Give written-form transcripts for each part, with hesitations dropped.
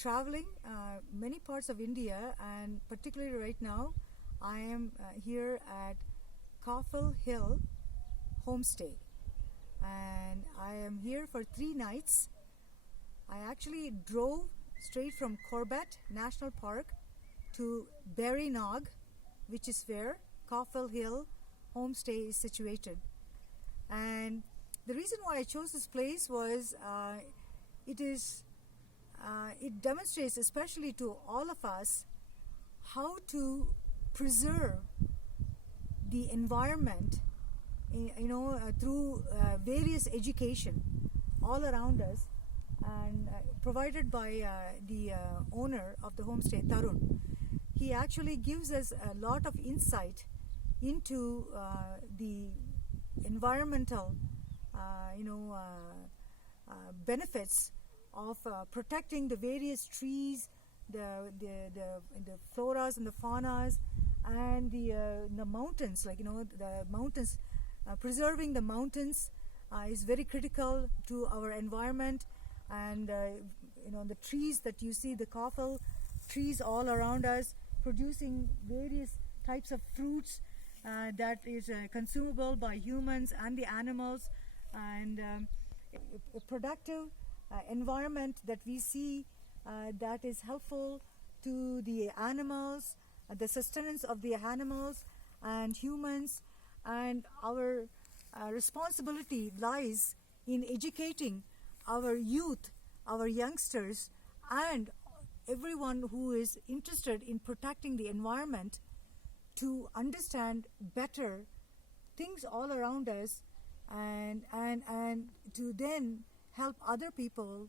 traveling many parts of India, and particularly right now I am here at Cawfell Hill Homestay, and I am here for 3 nights. I actually drove straight from Corbett National Park to Berrynog, which is where Cawfell Hill Homestay is situated. And the reason why I chose this place was it demonstrates, especially to all of us, how to preserve the environment, through various education all around us, and provided by the owner of the homestay, Tarun. He actually gives us a lot of insight into the environmental benefits of protecting the various trees, the floras and the faunas, and the mountains. The mountains, preserving the mountains is very critical to our environment. And the trees that you see, the Cawfell trees all around us, producing various types of fruits that is consumable by humans and the animals, and a productive environment that we see that is helpful to the animals, the sustenance of the animals and humans. And our responsibility lies in educating our youth, our youngsters, and everyone who is interested in protecting the environment to understand better things all around us, and to then help other people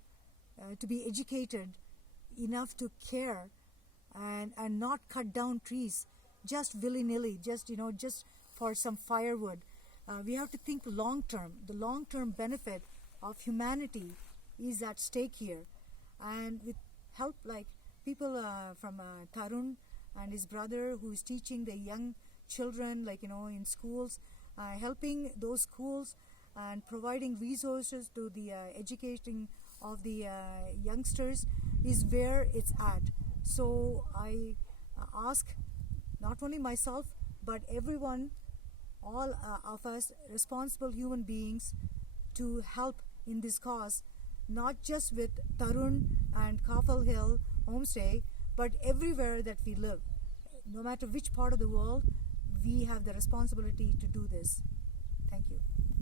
to be educated enough to care and not cut down trees just willy-nilly, just for some firewood. We have to think long-term. The long-term benefit of humanity is at stake here. And with help like people from Tarun and his brother, who is teaching the young children, in schools, helping those schools and providing resources to the educating of the youngsters, is where it's at. So I ask not only myself, but everyone, all of us responsible human beings, to help in this cause, not just with Tarun and Cawfell Hill Homestay, but everywhere that we live. No matter which part of the world, we have the responsibility to do this. Thank you.